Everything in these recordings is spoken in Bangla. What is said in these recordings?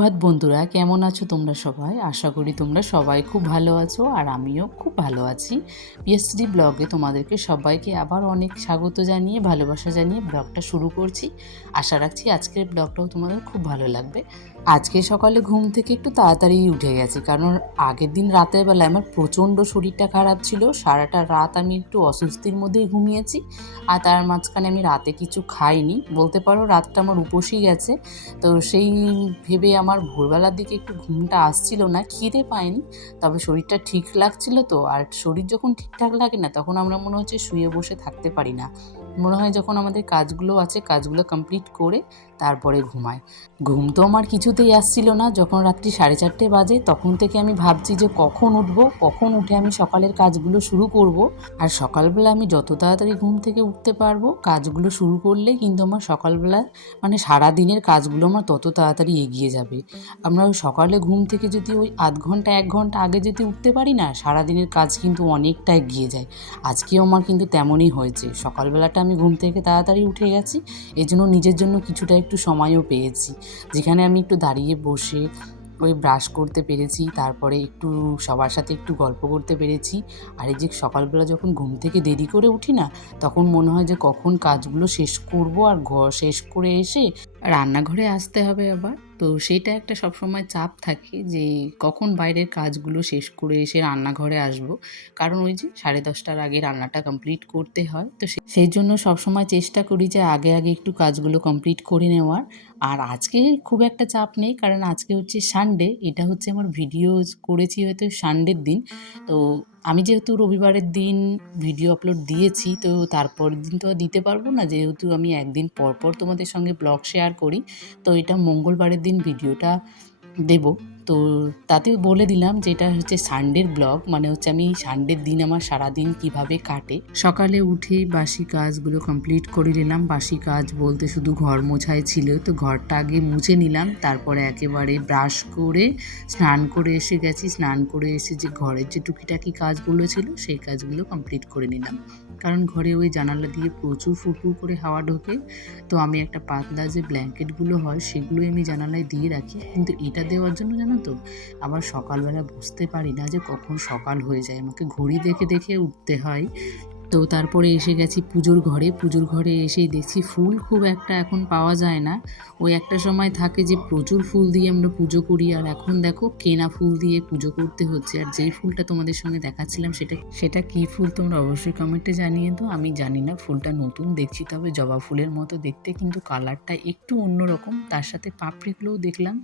সুপ্রভাত বন্ধুরা, কেমন আছো তোমরা সবাই? আশা করি তোমরা সবাই খুব ভালো আছো আর আমিও খুব ভালো আছি। পিএসডি ব্লগে তোমাদেরকে সবাইকে আবার অনেক স্বাগত জানিয়ে, ভালোবাসা জানিয়ে ব্লগটা শুরু করছি। আশা রাখছি আজকের ব্লগটাও তোমাদের খুব ভালো লাগবে। আজকে সকালে ঘুম থেকে একটু তাড়াতাড়ি উঠে গেছি, কারণ আগের দিন রাতের বেলায় আমার প্রচণ্ড শরীরটা খারাপ ছিল। সারাটা রাত আমি একটু অস্বস্তির মধ্যেই ঘুমিয়েছি, আর তার মাঝখানে আমি রাতে কিছু খাইনি, বলতে পারো রাতটা আমার উপোসই গেছে। তো সেই ভেবে আমার ভোরবেলার দিকে একটু ঘুমটা আসছিল না, খিদে পায়নি, তবে শরীরটা ঠিক লাগছিল। তো আর শরীর যখন ঠিকঠাক লাগে না, তখন আমরা মনে হচ্ছে শুয়ে বসে থাকতে পারি না, মনে হয় যখন আমাদের কাজগুলো আছে কাজগুলো কমপ্লিট করে তারপরে ঘুমায়। ঘুম তো আমার কিছুতেই আসছিল না। যখন রাত্রি 4:30 বাজে, তখন থেকে আমি ভাবছি যে কখন উঠবো, কখন উঠে আমি সকালের কাজগুলো শুরু করব। আর সকালবেলা আমি যত তাড়াতাড়ি ঘুম থেকে উঠতে পারবো, কাজগুলো শুরু করলে কিন্তু আমার সকালবেলা মানে সারা দিনের কাজগুলো আমার তত তাড়াতাড়ি এগিয়ে যাবে। আমরা ওই সকালে ঘুম থেকে যদি ওই আধ ঘন্টা 1 ঘন্টা আগে যদি উঠতে পারি না, সারা দিনের কাজ কিন্তু অনেকটা এগিয়ে যায়। আজকেও আমার কিন্তু তেমনই হয়েছে। সকালবেলাটা আমি ঘুম থেকে তাড়াতাড়ি উঠে গেছি, এই জন্য নিজের জন্য কিছুটা একটু সময়ও পেয়েছি, যেখানে আমি একটু দাঁড়িয়ে বসে ওই ব্রাশ করতে পেরেছি, তারপরে একটু সবার সাথে একটু গল্প করতে পেরেছি। আর এই যে সকালবেলা যখন ঘুম থেকে দেরি করে উঠি না, তখন মনে হয় যে কখন কাজগুলো শেষ করব, আর ঘর শেষ করে এসে রান্নাঘরে আসতে হবে আবার। তো সেটা একটা সবসময় চাপ থাকে যে কখন বাইরের কাজগুলো শেষ করে এসে রান্নাঘরে আসব, কারণ ওই যে 10:30টার আগে রান্নাটা কমপ্লিট করতে হয়। তো সেই জন্য সবসময় চেষ্টা করি যে আগে আগে একটু কাজগুলো কমপ্লিট করে নেওয়ার। আর আজকে খুব একটা চাপ নেই, কারণ আজকে হচ্ছে সানডে। এটা হচ্ছে আমার ভিডিও করেছি হয়তো সানডের দিন। তো আমি যেহেতু রবিবারের দিন ভিডিও আপলোড দিয়েছি, তো তারপরের দিন তো আর দিতে পারবো না, যেহেতু আমি একদিন পর পর তোমাদের সঙ্গে ব্লগ শেয়ার করি। তো এটা মঙ্গলবারের দিন ভিডিওটা দেব। তো তাতেও বলে দিলাম যে এটা হচ্ছে সানডের ব্লগ, মানে হচ্ছে আমি সানডের দিন আমার সারাদিন কিভাবে কাটে। সকালে উঠেই বাসি কাজগুলো কমপ্লিট করে নিলাম। বাসি কাজ বলতে শুধু ঘর মোছাই ছিল, তো ঘরটা আগে মুছে নিলাম, তারপরে একেবারে ব্রাশ করে স্নান করে এসে গেছি। স্নান করে এসে যে ঘরের যে টুকিটাকি কাজগুলো ছিল সেই কাজগুলো কমপ্লিট করে নিলাম, কারণ ঘরে ওই জানালা দিয়ে প্রচুর ফুরফুর করে হাওয়া ঢোকে। তো আমি একটা পাতলা যে ব্ল্যাঙ্কেটগুলো হয় সেগুলোই আমি জানালায় দিয়ে রাখি, কিন্তু এটা দেওয়ার জন্য জানো তো আবার সকালবেলা বুঝতে পারি না যে কখন সকাল হয়ে যায়, আমাকে ঘড়ি দেখে দেখে উঠতে হয়। তো তারপরে এসে গেছি পুজোর ঘরে। পুজোর ঘরে এসেই দেখছি ফুল খুব একটা এখন পাওয়া যায় না। ওই একটা সময় থাকে যে প্রচুর ফুল দিয়ে আমরা পুজো করি, আর এখন দেখো কেনা ফুল দিয়ে পুজো করতে হচ্ছে। আর যেই ফুলটা তোমাদের সঙ্গে দেখাচ্ছিলাম সেটা কী ফুল তোমরা অবশ্যই কমেন্টে জানিয়ে তো। আমি জানি না, ফুলটা নতুন দেখছি, তবে জবা ফুলের মতো দেখতে, কিন্তু কালারটা একটু অন্যরকম। তার সাথে পাপড়িগুলোও দেখলাম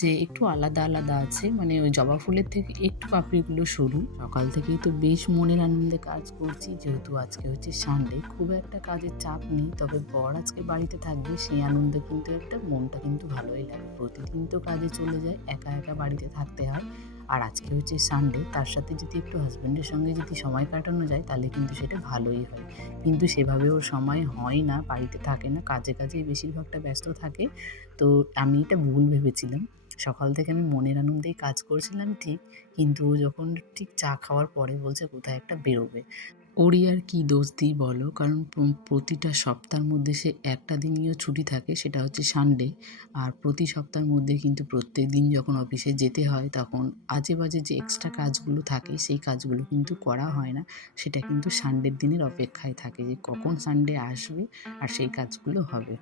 যে একটু আলাদা আলাদা আছে, মানে ওই জবা ফুলের থেকে একটু পাপড়িগুলো সরু। সকাল থেকেই তো বেশ মনের আনন্দে কাজ করছি, যেহেতু আজকে হচ্ছে সানডে, খুব একটা কাজের চাপ নেই। তবে বর আজকে বাড়িতে থাকবে, সেই আনন্দে কিন্তু একটা মনটা কিন্তু ভালোই লাগে। প্রতিদিন তো কাজে চলে যায়, একা একা বাড়িতে থাকতে হয়, আর আজকে হচ্ছে সানডে, তার সাথে যদি একটু হাজব্যান্ডের সঙ্গে যদি সময় কাটানো যায় তাহলে কিন্তু সেটা ভালোই হয়। কিন্তু সেভাবে ওর সময় হয় না, বাড়িতে থাকে না, কাজে কাজেই বেশিরভাগটা ব্যস্ত থাকে। তো আমি এটা ভুল ভেবেছিলাম। সকাল থেকে আমি মনের আনন্দেই কাজ করছিলাম ঠিক, কিন্তু ও যখন ঠিক চা খাওয়ার পরে বলছে কোথায় একটা বেরোবে। ওরই আর কি দোষ দিই বলো, কারণ প্রতিটা সপ্তাহের মধ্যে সে একটা দিনইও ছুটি থাকে, সেটা হচ্ছে সানডে। আর প্রতি সপ্তাহের মধ্যে কিন্তু প্রত্যেক দিন যখন অফিসে যেতে হয়, তখন আজে বাজে যে এক্সট্রা কাজগুলো থাকে সেই কাজগুলো কিন্তু করা হয় না। সেটা কিন্তু সানডের দিনের অপেক্ষায় থাকে যে কখন সানডে আসবে আর সেই কাজগুলো হবে।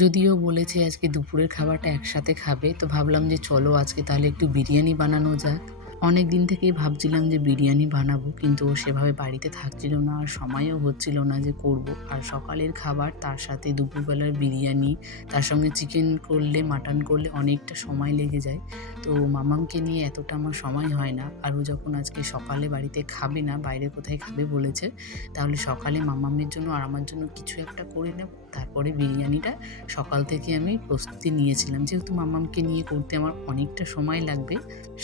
যদিও বলেছে আজকে দুপুরের খাবারটা একসাথে খাবে, তো ভাবলাম যে চলো আজকে তাহলে একটু বিরিয়ানি বানানো যাক। অনেক দিন থেকেই ভাবছিলাম যে বিরিয়ানি বানাবো, কিন্তু ও সেভাবে বাড়িতে থাকছিল না, আর সময়ও হচ্ছিল না যে করব। আর সকালের খাবার তার সাথে দুপুরবেলার বিরিয়ানি, তার সঙ্গে চিকেন করলে মাটন করলে অনেকটা সময় লেগে যায়। তো মামামকে নিয়ে এতটা আমার সময় হয় না। আর ও যখন আজকে সকালে বাড়িতে খাবে না, বাইরে কোথায় খাবে বলেছে, তাহলে সকালে মামামের জন্য আর আমার জন্য কিছু একটা করে নেব। তারপরে বিরিয়ানিটা সকাল থেকে আমি প্রস্তুতি নিয়েছিলাম, যেহেতু মামামকে নিয়ে করতে আমার অনেকটা সময় লাগবে।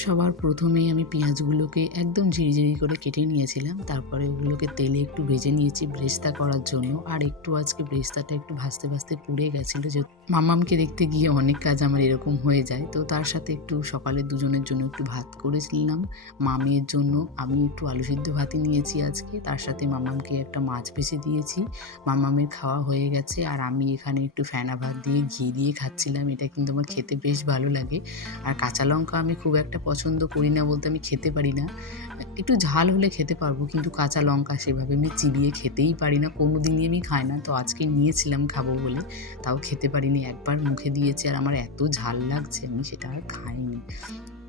সবার প্রথমেই আমি পেঁয়াজগুলোকে একদম ঝিরিঝিরি করে কেটে নিয়েছিলাম, তারপরে ওগুলোকে তেলে একটু ভেজে নিয়েছি ব্রেস্তা করার জন্য। আর একটু আজকে ব্রেস্তাটা একটু ভাজতে ভাজতে পুড়ে গেছিলো, যে মামামকে দেখতে গিয়ে অনেক কাজ আমার এরকম হয়ে যায়। তো তার সাথে একটু সকালে দুজনের জন্য একটু ভাত করেছিলাম। মামের জন্য আমি একটু আলু সিদ্ধ ভাতই নিয়েছি আজকে, তার সাথে মামামকে একটা মাছ ভেজে দিয়েছি। মামামের খাওয়া হয়ে গেছে, আর আমি এখানে একটু ফেনা ভাত দিয়ে ঘি দিয়ে খাচ্ছিলাম। এটা কিন্তু আমার খেতে বেশ ভালো লাগে। আর কাঁচা লঙ্কা আমি খুব একটা পছন্দ করি না বলতে আমি খেতে পারি না। একটু ঝাল হলে খেতে পারবো, কিন্তু কাঁচা লঙ্কা সেভাবে আমি চিবিয়ে খেতেই পারি না, কোনোদিনই আমি খাই না। তো আজকে নিয়েছিলাম খাবো বলে, তাও খেতে পারিনি। একবার মুখে দিয়েছি আর আমার এত ঝাল লাগছে আমি সেটা আর খাইনি।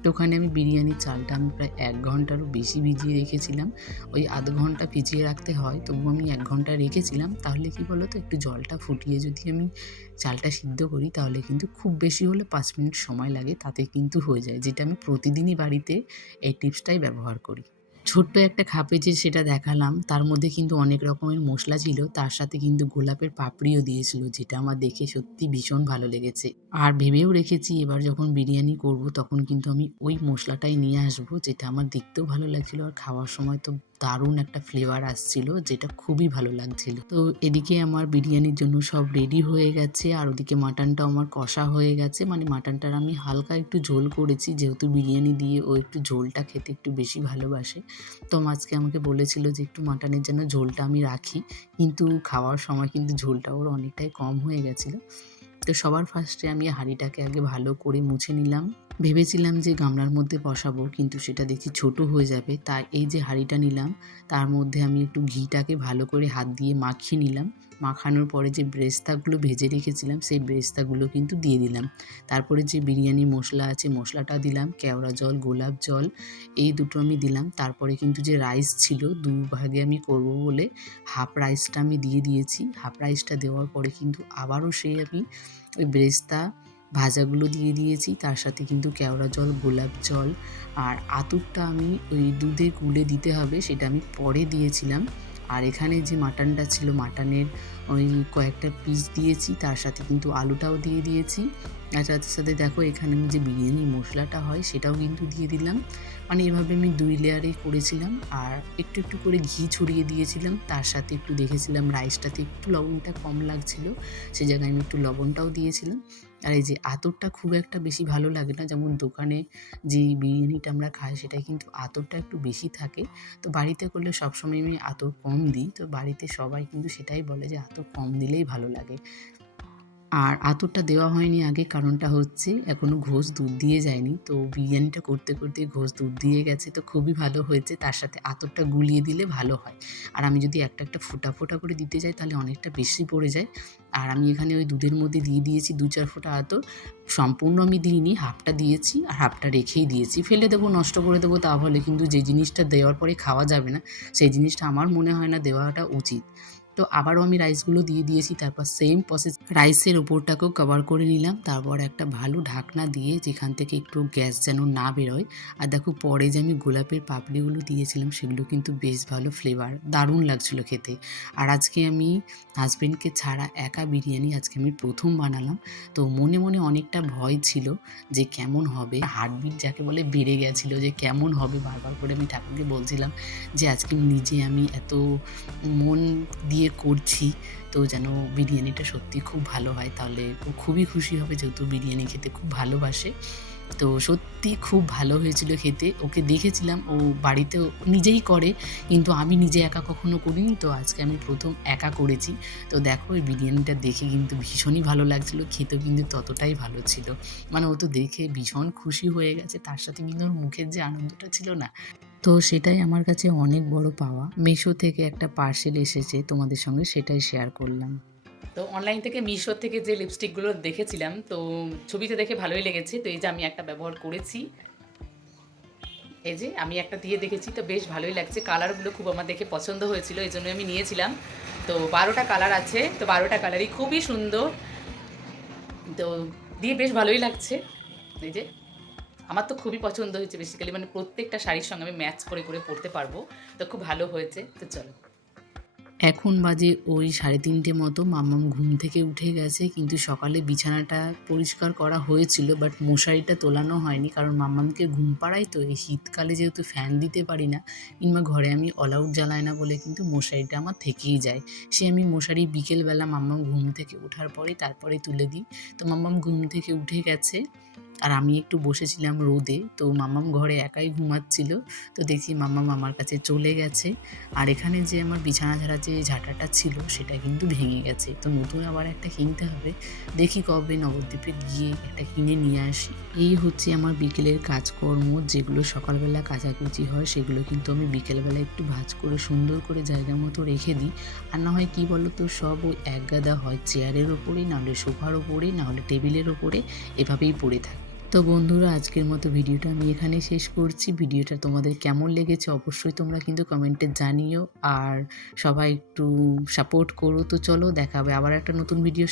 তো ওখানে আমি বিরিয়ানির চালটা আমি প্রায় ১ ঘন্টারও বেশি ভিজিয়ে রেখেছিলাম। ওই আধ ঘন্টা ভিজিয়ে রাখতে হয়, তবুও আমি ১ ঘন্টা রেখেছিলাম। তাহলে কি বলো তো, একটু জলটা ফুটিয়ে যদি আমি চালটা সিদ্ধ করি তাহলে কিন্তু খুব বেশি হলে ৫ মিনিট সময় লাগে, তাতে কিন্তু হয়ে যায়। যেটা আমি প্রতিদিনই বাড়িতে এই টিপসটাই ব্যবহার করি। ছোট্ট একটা খাপে যে সেটা দেখালাম, তার মধ্যে কিন্তু অনেক রকমের মশলা ছিল। তার সাথে কিন্তু গোলাপের পাপড়িও দিয়েছিল, যেটা আমার দেখে সত্যি ভীষণ ভালো লেগেছে। আর ভেবেও রেখেছি এবার যখন বিরিয়ানি করব তখন কিন্তু আমি ওই মশলাটাই নিয়ে আসবো, যেটা আমার দেখতেও ভালো লাগছিল আর খাওয়ার সময় তো দারুণ একটা ফ্লেভার আসছিল, যেটা খুবই ভালো লাগছিল। তো এদিকে আমার বিরিয়ানির জন্য সব রেডি হয়ে গেছে, আর ওদিকে মাটনটাও আমার কষা হয়ে গেছে। মানে মাটনটার আমি হালকা একটু ঝোল করেছি, যেহেতু বিরিয়ানি দিয়ে ও একটু ঝোলটা খেতে একটু বেশি ভালোবাসে। তো আজকে আমাকে বলেছিল যে একটু মাটনের জন্য ঝোলটা আমি রাখি, কিন্তু খাওয়ার সময় কিন্তু ঝোলটা ওর অনেকটাই কম হয়ে গেছিলো। তো সবার ফার্স্টে আমি হাঁড়িটাকে আগে ভালো করে মুছে নিলাম। ভেবেছিলাম যে গামলার মধ্যে বসাবো, কিন্তু সেটা দেখি ছোট হয়ে যাবে। তাই এই যে হাঁড়িটা নিলাম, তার মধ্যে আমি একটু ঘিটাকে ভালো করে হাত দিয়ে মাখিয়ে নিলাম। মাখানোর পরে যে বেরেস্তাগুলো ভেজে রেখেছিলাম সেই বেরেস্তাগুলো কিন্তু দিয়ে দিলাম। তারপরে যে বিরিয়ানি মশলা আছে মশলাটা দিলাম, কেওড়া জল, গোলাপ জল এই দুটো আমি দিলাম। তারপরে কিন্তু যে রাইস ছিল, ২ ভাগে আমি করব বলে হাফ রাইসটা আমি দিয়ে দিয়েছি। হাফ রাইসটা দেওয়ার পরে কিন্তু আবারও সেই আমি ওই বেরেস্তা ভাজাগুলো দিয়ে দিয়েছি। তার সাথে কিন্তু কেওড়া জল, গোলাপ জল আর আতরটা আমি ওই দুধে গুলে দিতে হবে, সেটা আমি পরে দিয়েছিলাম। আর এখানে যে মাটনটা ছিল, মাটনের ওই কয়েকটা পিস দিয়েছি, তার সাথে কিন্তু আলুটাও দিয়ে দিয়েছি। আর সাথে সাথে দেখো এখানে আমি যে বিরিয়ানি মশলাটা হয় সেটাও কিন্তু দিয়ে দিলাম। মানে এভাবে আমি ২ লেয়ারে করেছিলাম, আর একটু একটু করে ঘি ছড়িয়ে দিয়েছিলাম। তার সাথে একটু দেখেছিলাম রাইসটাতে একটু লবণটা কম লাগছিল, সে জায়গায় আমি একটু লবণটাও দিয়েছিলাম। আর এই যে আতরটা খুব একটা বেশি ভালো লাগে না, যেমন দোকানে যে বিরিয়ানিটা আমরা খাই সেটায় কিন্তু আতরটা একটু বেশি থাকে। তো বাড়িতে করলে সবসময় আমি আতর কম দিই। তো বাড়িতে সবাই কিন্তু সেটাই বলে যে আতর কম দিলেই ভালো লাগে। আর আতরটা দেওয়া হয়নি আগে, কারণটা হচ্ছে এখনও ঘোষ দুধ দিয়ে যায়নি। তো বিরিয়ানিটা করতে করতে ঘোষ দুধ দিয়ে গেছে, তো খুবই ভালো হয়েছে। তার সাথে আতরটা গুলিয়ে দিলে ভালো হয়। আর আমি যদি একটা একটা ফোঁটা ফোঁটা করে দিতে যাই তাহলে অনেকটা বেশি পড়ে যায়। আর আমি এখানে ওই দুধের মধ্যে দিয়ে দিয়েছি ২-৪ ফোঁটা আতর। সম্পূর্ণ আমি দিইনি, হাফটা দিয়েছি আর হাফটা রেখেই দিয়েছি। ফেলে দেবো, নষ্ট করে দেবো, তাহলে কিন্তু যে জিনিসটা দেওয়ার পরে খাওয়া যাবে না সেই জিনিসটা আমার মনে হয় না দেওয়াটা উচিত। তো আবারও আমি রাইসগুলো দিয়ে দিয়েছি, তারপর সেম প্রসেস রাইসের ওপরটাকেও কভার করে নিলাম। তারপর একটা ভালো ঢাকনা দিয়ে যেখান থেকে একটু গ্যাস যেন না বেরোয়। আর দেখো পরে যে আমি গোলাপের পাপড়িগুলো দিয়েছিলাম সেগুলো কিন্তু বেশ ভালো ফ্লেভার, দারুণ লাগছিল খেতে। আর আজকে আমি হাজবেন্ডকে ছাড়া একা বিরিয়ানি আজকে আমি প্রথম বানালাম। তো মনে মনে অনেকটা ভয় ছিল যে কেমন হবে, হার্টবিট যাকে বলে বেড়ে গেছিলো যে কেমন হবে। বারবার করে আমি ঠাকুরকে বলছিলাম যে আজকে নিজে আমি এত মন দিয়ে করছি, তো যেন বিরিয়ানিটা সত্যি খুব ভালো হয়, তাহলে ও খুবই খুশি হবে, যেহেতু বিরিয়ানি খেতে খুব ভালোবাসে। তো সত্যি খুব ভালো হয়েছিল খেতে। ওকে দেখেছিলাম ও বাড়িতেও নিজেই করে, কিন্তু আমি নিজে একা কখনো করিনি। তো আজকে আমি প্রথম একা করেছি। তো দেখো এই বিরিয়ানিটা দেখে কিন্তু ভীষণই ভালো লাগছিল, খেতেও কিন্তু ততটাই ভালো ছিল। মানে ও তো দেখে ভীষণ খুশি হয়ে গেছে, তার সাথে কিন্তু ওর মুখের যে আনন্দটা ছিল না, তো সেটাই আমার কাছে অনেক বড় পাওয়া। মিশো থেকে একটা পার্সেল এসেছে, তোমাদের সঙ্গে সেটাই শেয়ার করলাম। তো অনলাইন থেকে মিশো থেকে যে লিপস্টিকগুলো দেখেছিলাম, তো ছবিতে দেখে ভালোই লেগেছে। তো এই যে আমি একটা ব্যবহার করেছি, এই যে আমি একটা দিয়ে দেখেছি, তো বেশ ভালোই লাগছে। কালারগুলো খুব আমার দেখে পছন্দ হয়েছিল, এই জন্য আমি নিয়েছিলাম। তো ১২টা কালার আছে, তো ১২টা কালারই খুবই সুন্দর। তো দিয়ে বেশ ভালোই লাগছে। এই যে আমার তো খুবই পছন্দ হয়েছে, বেসিক্যালি মানে প্রত্যেকটা শাড়ির সঙ্গে আমি ম্যাচ করে করে পরতে পারবো। তো খুব ভালো হয়েছে। তো চলো, এখন বাজে ওই ৩:৩০ মতো, মাম্মাম ঘুম থেকে উঠে গেছে, কিন্তু সকালে বিছানাটা পরিষ্কার করা হয়েছিল, বাট মশারিটা তোলানো হয়নি, কারণ মাম্মামকে ঘুম পাড়াই তো এই শীতকালে, যেহেতু ফ্যান দিতে পারি না কিংবা ঘরে আমি অল আউট জ্বালাই না বলে কিন্তু মশারিটা আমার থেকেই যায়। সে আমি মশারি বিকেলবেলা মাম্মাম ঘুম থেকে ওঠার পরে তারপরে তুলে দিই। তো মাম্মাম ঘুম থেকে উঠে গেছে, আর আমি একটু বসেছিলাম রোদে। তো মাম্মাম ঘরে একাই ঘুমাচ্ছিল। তো দেখছি মাম্মাম আমার কাছে চলে গেছে। আর এখানে যে আমার বিছানা ঝাড়ার যে ঝাঁটাটা ছিল সেটা কিন্তু ভেঙে গেছে। তো নতুন আবার একটা কিনতে হবে। দেখি কবে নবদ্বীপে গিয়ে একটা কিনে নিয়ে আসি। এই হচ্ছে আমার বিকেলের কাজকর্ম, যেগুলো সকালবেলা কাচাকুচি হয় সেগুলো কিন্তু আমি বিকেলবেলা একটু ভাঁজ করে সুন্দর করে জায়গা মতো রেখে দিই। আর না হয় কী বলো তো, সব ওই একগাদা হয় চেয়ারের ওপরেই, নাহলে সোফার ওপরে, নাহলে টেবিলের ওপরে, এভাবেই পড়ে থাকে। তো বন্ধুরা, আজকের মতো ভিডিওটা আমি এখানেই শেষ করছি। ভিডিওটা তোমাদের কেমন লেগেছে অবশ্যই তোমরা কিন্তু কমেন্টে জানিও, আর সবাই একটু সাপোর্ট করো। তো চলো, দেখা হবে আবার একটা নতুন ভিডিও।